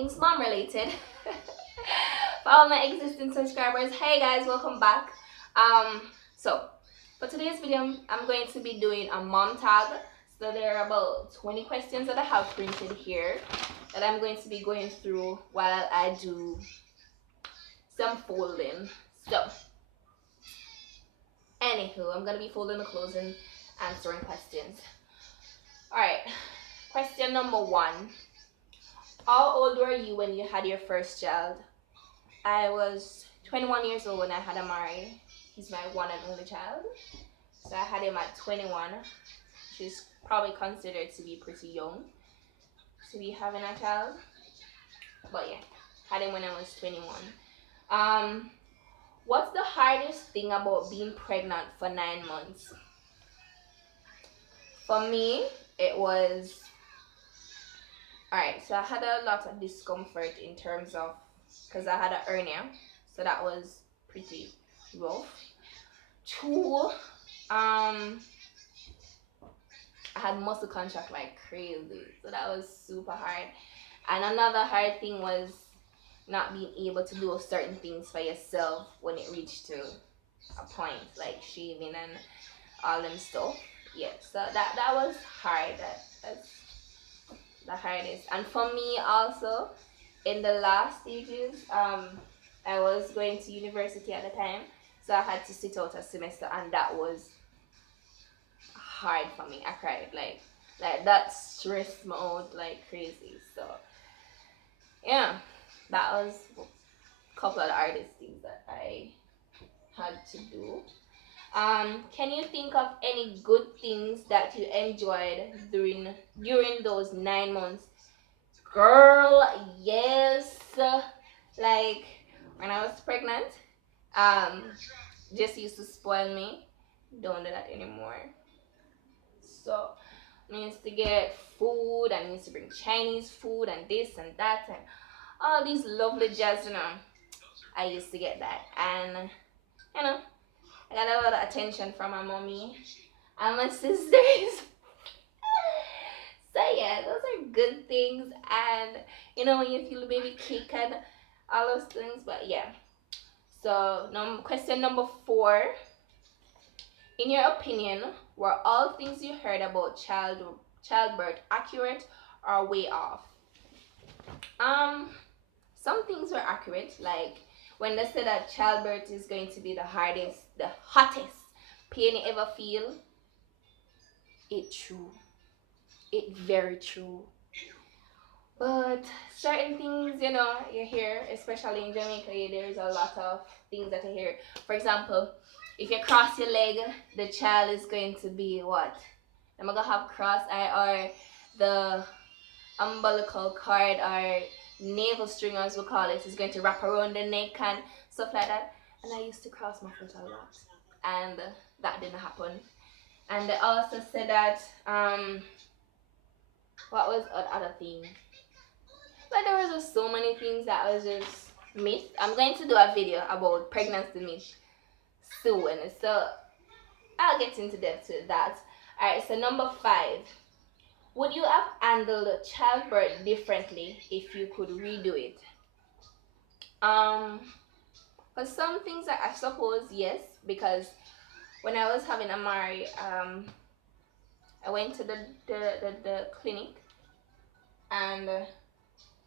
things mom related. For all my existing subscribers, hey guys, welcome back. So for today's video, I'm going to be doing a mom tag. So there are about 20 questions that I have printed here that I'm going to be going through while I do some folding. So anywho, I'm gonna be folding the clothes and answering questions. Alright, question number 1. How old were you when you had your first child? I was 21 years old when I had Amari. He's my one and only child. So I had him at 21, which is probably considered to be pretty young to be having a child. But yeah, had him when I was 21. What's the hardest thing about being pregnant for 9 months? For me, it was, alright, so I had a lot of discomfort in terms of, because I had a hernia, so that was pretty rough. 2, I had muscle contract like crazy, so that was super hard. And another hard thing was not being able to do certain things for yourself when it reached to a point, like shaving and all them stuff. Yeah, so that was hard. That's the hardest. And for me also, in the last stages, I was going to university at the time, so I had to sit out a semester, and that was hard for me. I cried, like that stressed me out like crazy. So yeah, that was a couple of the hardest things that I had to do. Can you think of any good things that you enjoyed during those 9 months? Girl, yes. Like when I was pregnant, just used to spoil me. Don't do that anymore. So I used to get food, and I used to bring Chinese food and this and that and all these lovely jazz, I used to get that, and I got a lot of attention from my mommy and my sisters. So yeah, those are good things, and when you feel the baby kick and all those things. But yeah, so question number 4. In your opinion, were all things you heard about childbirth accurate or way off? Some things were accurate, like when they said that childbirth is going to be the hottest pain you ever feel. It true. It very true. But certain things, you hear, especially in Jamaica, there's a lot of things that I hear. For example, if you cross your leg, the child is going to be what? Am I gonna have cross eye, or the umbilical cord or navel string, as we call it, is going to wrap around the neck and stuff like that. And I used to cross my foot a lot, and that didn't happen. And they also said that what was the other thing? But there was just so many things that was just myth. I'm going to do a video about pregnancy myth soon, so I'll get into depth with that. Alright, so number 5. Would you have handled childbirth differently if you could redo it? For some things, I suppose yes, because when I was having Amari, I went to the clinic, and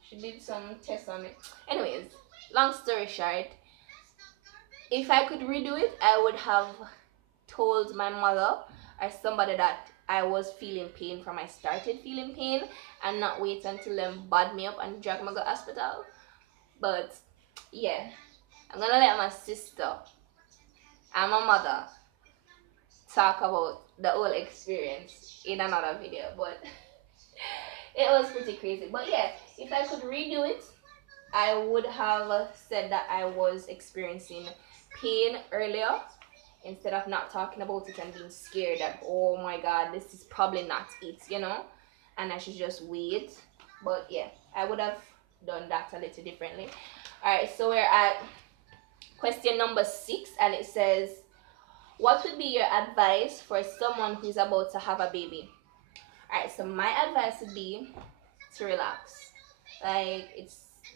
she did some tests on it. Anyways, long story short, if I could redo it, I would have told my mother or somebody that I was feeling pain from I started feeling pain, and not wait until them bad me up and drag me to the hospital. But yeah, I'm gonna let my sister and my mother talk about the whole experience in another video, but it was pretty crazy. But yeah, if I could redo it, I would have said that I was experiencing pain earlier, instead of not talking about it and being scared that, oh my god, this is probably not it, and I should just wait. But yeah, I would have done that a little differently. Alright, so we're at question number 6, and it says, what would be your advice for someone who's about to have a baby? Alright, so my advice would be to relax. Like, it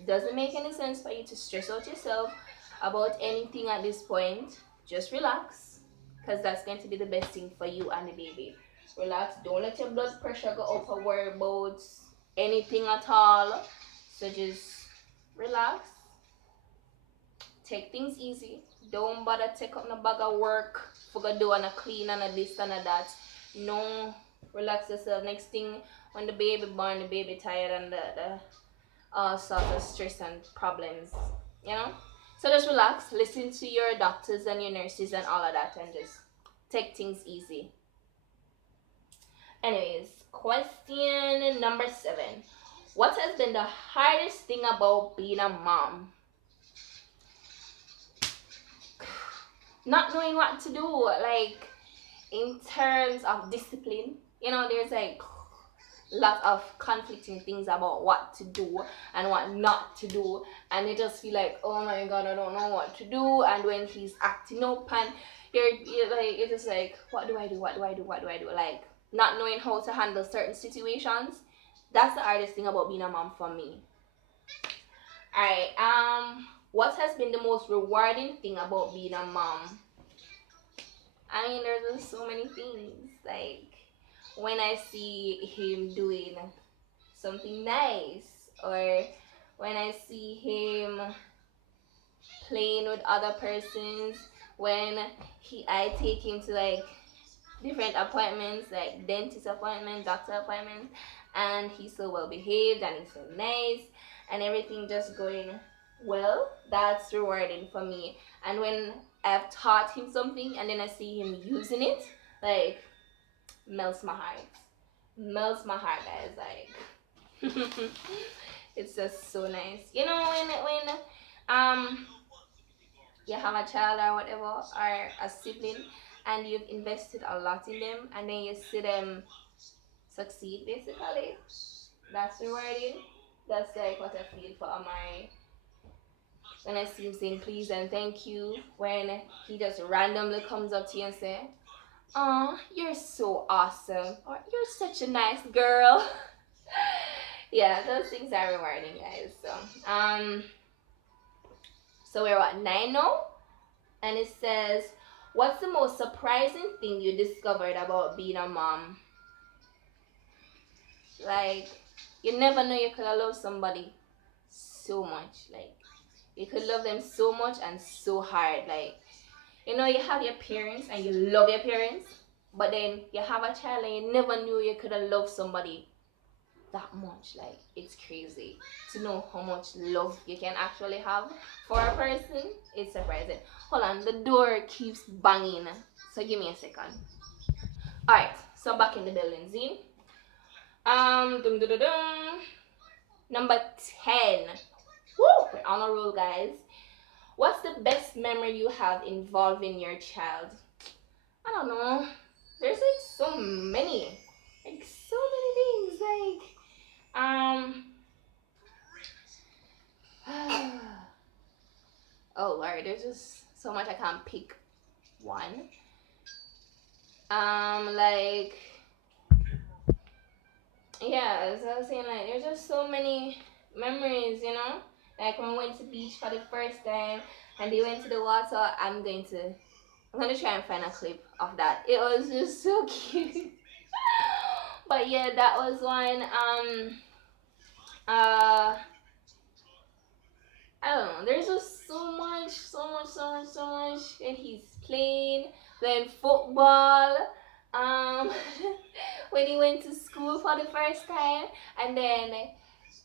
doesn't make any sense for you to stress out yourself about anything at this point. Just relax, because that's going to be the best thing for you and the baby. Relax. Don't let your blood pressure go up or worry about anything at all. So just relax. Take things easy. Don't bother take up no bag of work for go do and a clean and a this and a that. No, relax yourself. Next thing, when the baby born, the baby tired and the all sorts of stress and problems, you know. So just relax, listen to your doctors and your nurses and all of that, and just take things easy. Anyways, question number 7. What has been the hardest thing about being a mom? Not knowing what to do, like in terms of discipline. You know, there's like lot of conflicting things about what to do and what not to do, and you just feel like, oh my god, I don't know what to do. And when he's acting up and you're just like, what do I do, like not knowing how to handle certain situations. That's the hardest thing about being a mom for me. All right, what has been the most rewarding thing about being a mom? I mean, there's just so many things. Like when I see him doing something nice, or when I see him playing with other persons, when I take him to like different appointments, like dentist appointments, doctor appointments, and he's so well behaved and he's so nice and everything just going well. That's rewarding for me. And when I've taught him something and then I see him using it, like, melts my heart, guys. Like it's just so nice, you know, when you have a child or whatever, or a sibling, and you've invested a lot in them, and then you see them succeed, basically. That's rewarding. That's like what I feel for Amari when I see him saying please and thank you, when he just randomly comes up to you and say, "Oh, you're so awesome," or "You're such a nice girl." Yeah, those things are rewarding, guys. So we're at 9 now, and it says, what's the most surprising thing you discovered about being a mom? Like, you never know you could have loved somebody so much. Like, you could love them so much and so hard. Like, you know, you have your parents and you love your parents, but then you have a child and you never knew you could have loved somebody that much. Like, it's crazy to know how much love you can actually have for a person. It's surprising. Hold on, the door keeps banging, so give me a second. All right, so back in the building. See, number 10. Woo, we're on a roll, guys. What's the best memory you have involving your child? I don't know. There's like so many things. Like, oh Lord, there's just so much I can't pick one. Like, yeah, as I was saying, like, there's just so many memories, you know? Like when we went to the beach for the first time and they went to the water, I'm gonna try and find a clip of that. It was just so cute. But yeah, that was one. I don't know. There's just so much. And he's playing, playing football. When he went to school for the first time, and then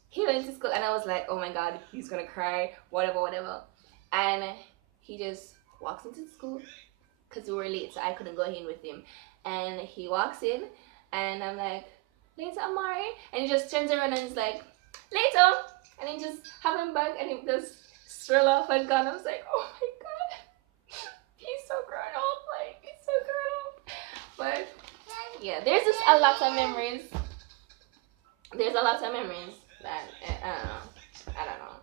he went to school, and I was like, oh my god, he's gonna cry, whatever. And he just walks into school because we were late, so I couldn't go in with him. And he walks in, and I'm like, later, Amari. And he just turns around and he's like, later. And he just have him back, and he just stroll off and gone. I was like, oh my god, he's so grown up. Like, he's so grown up. But yeah, there's just a lot of memories. That I don't know.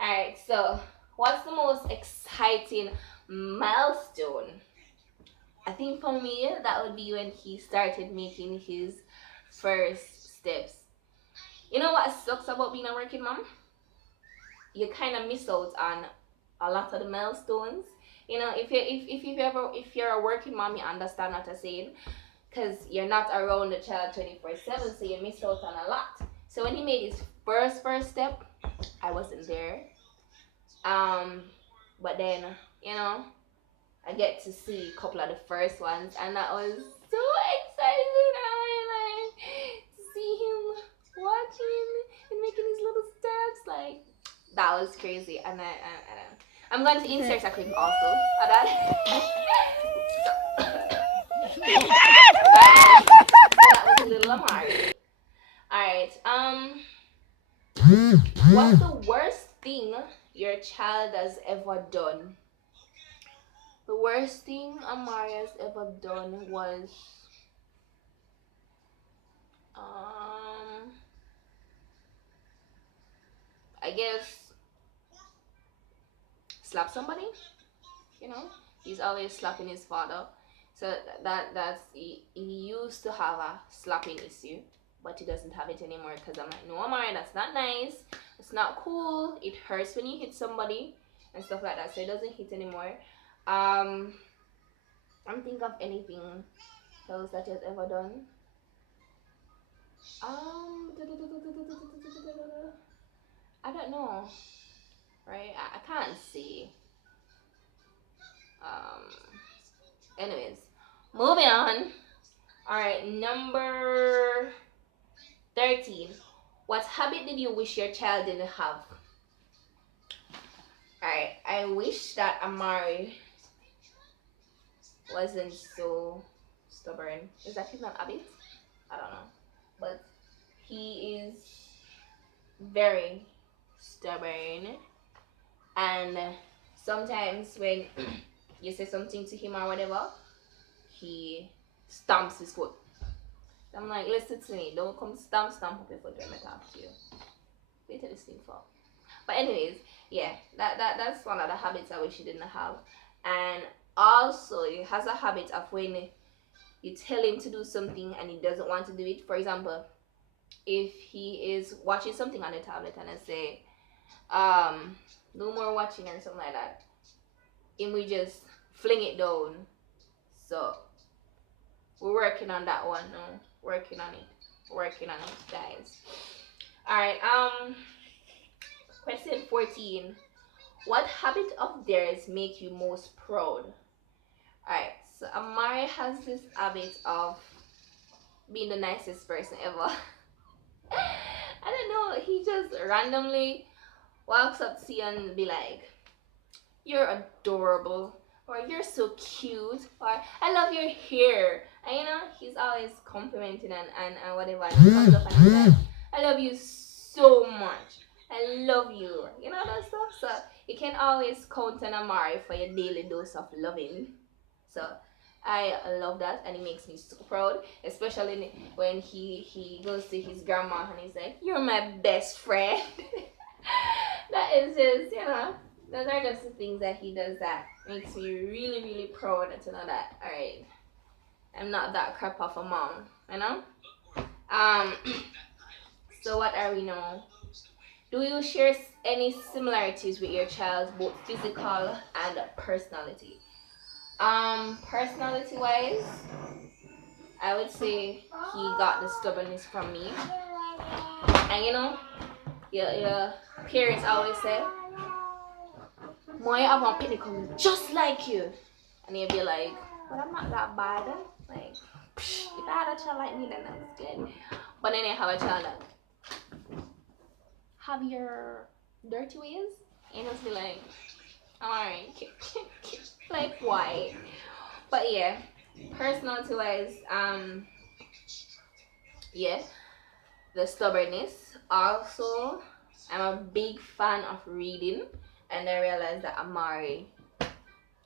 Alright, so what's the most exciting milestone? I think for me, that would be when he started making his first steps. You know what sucks about being a working mom? You kind of miss out on a lot of the milestones. You know, if you're a working mom, you understand what I'm saying, because you're not around the child 24/7, so you miss out on a lot. So when he made his first step, I wasn't there. But then, you know, I get to see a couple of the first ones, and that was so exciting. I like to see him watching and making his little steps. Like, that was crazy. And I'm going to insert a clip also of that. That was a little Amari. Alright, what's the worst thing your child has ever done? The worst thing Amari has ever done was I guess slap somebody. You know, he's always slapping his father. So that's he used to have a slapping issue, but he doesn't have it anymore, because I'm like, no, Amari, that's not nice. It's not cool. It hurts when you hit somebody and stuff like that. So he doesn't hit anymore. I'm think of anything else that he has ever done. I don't know. Right? I can't see. Anyways, moving on. Alright, number 13. What habit did you wish your child didn't have? Alright, I wish that Amari wasn't so stubborn. Is that his not habit? I don't know. But he is very stubborn, and sometimes when you say something to him or whatever, he stamps his foot. I'm like, listen to me, don't come stamp up your foot when I talk to you. Wait till this thing fall. But anyways, yeah, that's one of the habits I wish he didn't have. And also, he has a habit of when you tell him to do something and he doesn't want to do it. For example, if he is watching something on the tablet and I say, no more watching or something like that, and we just fling it down. So we're working on that one now. Working on it, guys. Alright, question 14. What habit of theirs make you most proud? Alright, so Amari has this habit of being the nicest person ever. I don't know, he just randomly walks up to you and be like, you're adorable, or you're so cute, or I love your hair. And you know, he's always complimenting and whatever. And he comes up and he's like, I love you so much. I love you. You know that stuff? So you can always count on Amari for your daily dose of loving. So I love that, and it makes me so proud, especially when he goes to his grandma and he's like, you're my best friend. That is just, you know, those are just the things that he does that makes me really, really proud to know that, alright, I'm not that crap of a mom, you know? So what are we now? Do you share any similarities with your child, both physical and personality? Personality wise, I would say he got the stubbornness from me. And you know, your parents always say, Moy, I want Penny coming just like you. And you'll be like, but I'm not that bad. Like, if I had a child like me, then that's good. But then you have a child that have your dirty ways, and just be like, alright, like why? But yeah, personality wise, yeah, the stubbornness. Also, I'm a big fan of reading, and I realized that Amari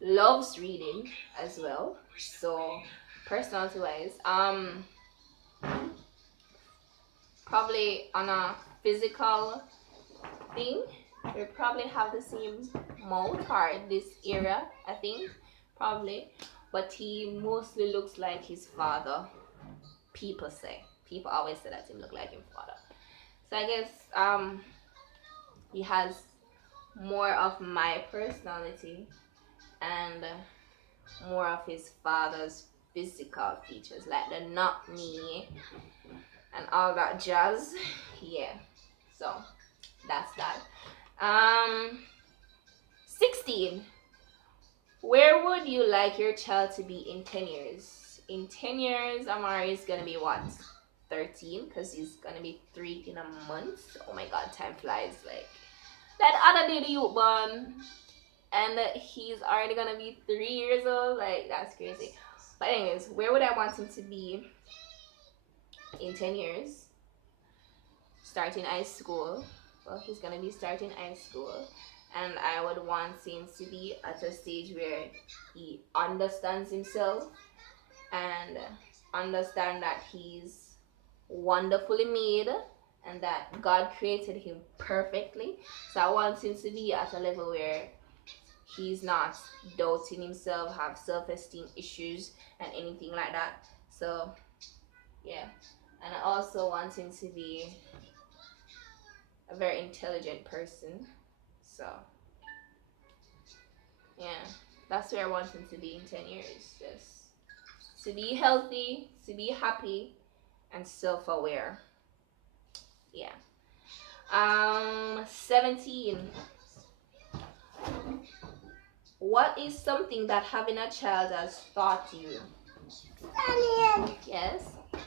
loves reading as well. So personality wise, probably on a physical thing, we probably have the same mouth or this area, I think, probably. But he mostly looks like his father. People always say that he look like his father. So I guess he has more of my personality and more of his father's physical features, like the not me and all that jazz. Yeah. So that's that. 16. Where would you like your child to be in 10 years? In 10 years, Amari is gonna be what? 13, because he's gonna be 3 in a month. Oh my god, time flies. Like that other day the youth born, and he's already gonna be 3 years old. Like that's crazy. But anyways, where would I want him to be in 10 years? Starting high school. Well, he's gonna be starting high school, and I would want him to be at a stage where he understands himself and understand that he's wonderfully made and that God created him perfectly. So I want him to be at a level where he's not doubting himself, have self-esteem issues and anything like that. So yeah, and I also want him to be a very intelligent person. So yeah, that's where I want him to be in 10 years. Just to be healthy, to be happy, and self-aware. Yeah. 17. What is something that having a child has taught you? Yes.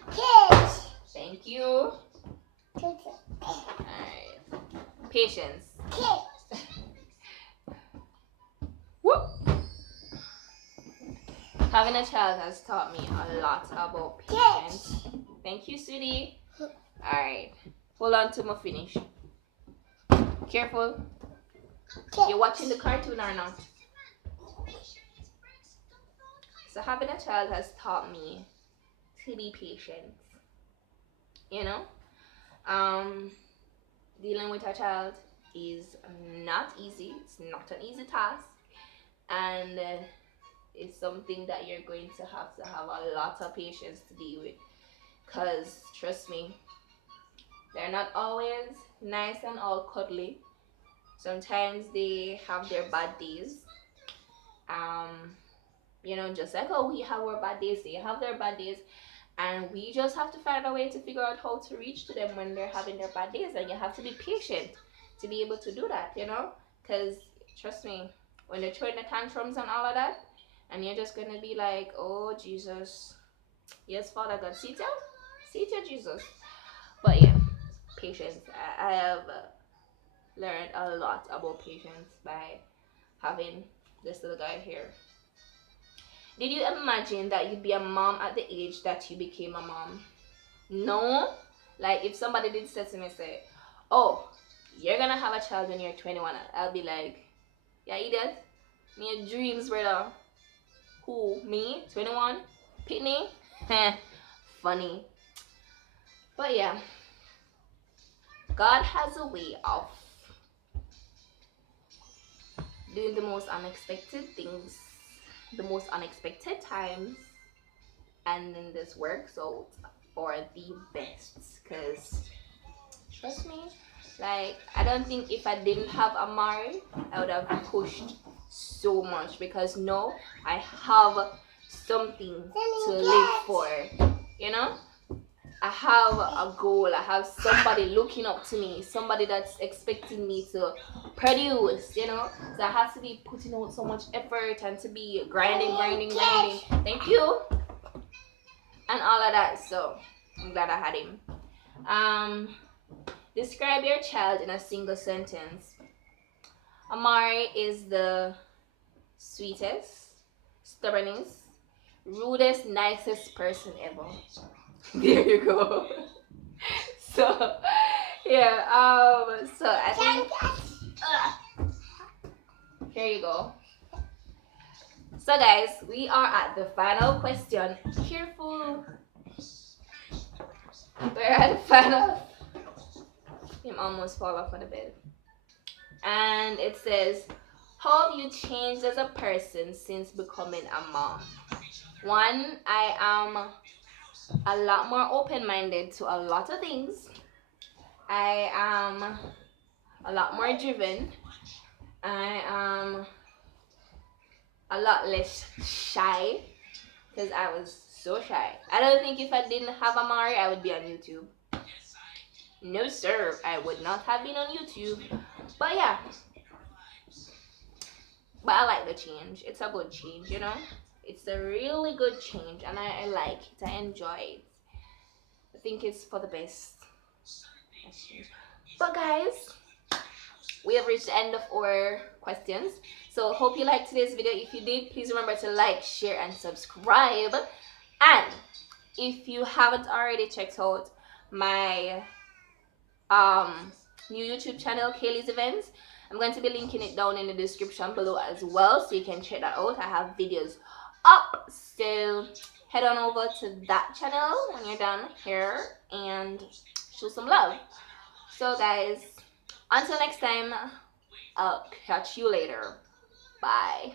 Kids. Thank you. Alright. Patience. Kids. Whoop. Having a child has taught me a lot about patience. Thank you, sweetie. Alright. Hold on to my finish. Careful. You're watching the cartoon or not? So having a child has taught me to be patient. You know? Dealing with a child is not easy. It's not an easy task. And it's something that you're going to have a lot of patience to deal with. Because, trust me, they're not always nice and all cuddly. Sometimes they have their bad days. You know, just like how we have our bad days, they have their bad days. And we just have to find a way to figure out how to reach to them when they're having their bad days. And you have to be patient to be able to do that, you know? Because, trust me, when they're throwing the tantrums and all of that, and you're just going to be like, oh, Jesus. Yes, Father God. See it, Jesus. But yeah, patience. I have learned a lot about patience by having this little guy here. Did you imagine that you'd be a mom at the age that you became a mom? No. Like if somebody did say to me, say, oh, you're gonna have a child when you're 21, I'll be like, yeah, idiot. Me your dreams, brother. Who? Me? 21? Pitney? Funny. But yeah, God has a way of doing the most unexpected things, the most unexpected times, and then this works out for the best. Because trust me, like I don't think if I didn't have Amari, I would have pushed so much, because no, I have something to live for, you know. I have a goal. I have somebody looking up to me, somebody that's expecting me to produce, you know. So I have to be putting out so much effort and to be grinding. Thank you. And all of that. So I'm glad I had him. Describe your child in a single sentence. Amari is the sweetest, stubbornest, rudest, nicest person ever. There you go. So yeah, so I think here you go. So guys, we are at the final question. Careful. We're at the final. Him almost fall off on the bed. And it says, how have you changed as a person since becoming a mom? One, I am a lot more open-minded to a lot of things. I am a lot more driven. I am a lot less shy because I was so shy. I don't think if I didn't have Amari, I would be on YouTube. No, sir, I would not have been on YouTube. But yeah, but I like the change. It's a good change, you know? It's a really good change, and I like it. I enjoy it. I think it's for the best. But guys, we have reached the end of our questions. So hope you liked today's video. If you did, please remember to like, share, and subscribe. And if you haven't already checked out my new YouTube channel, Kaylee's Events, I'm going to be linking it down in the description below as well, so you can check that out. I have videos up, so head on over to that channel when you're done here and show some love. So guys, until next time, I'll catch you later. Bye.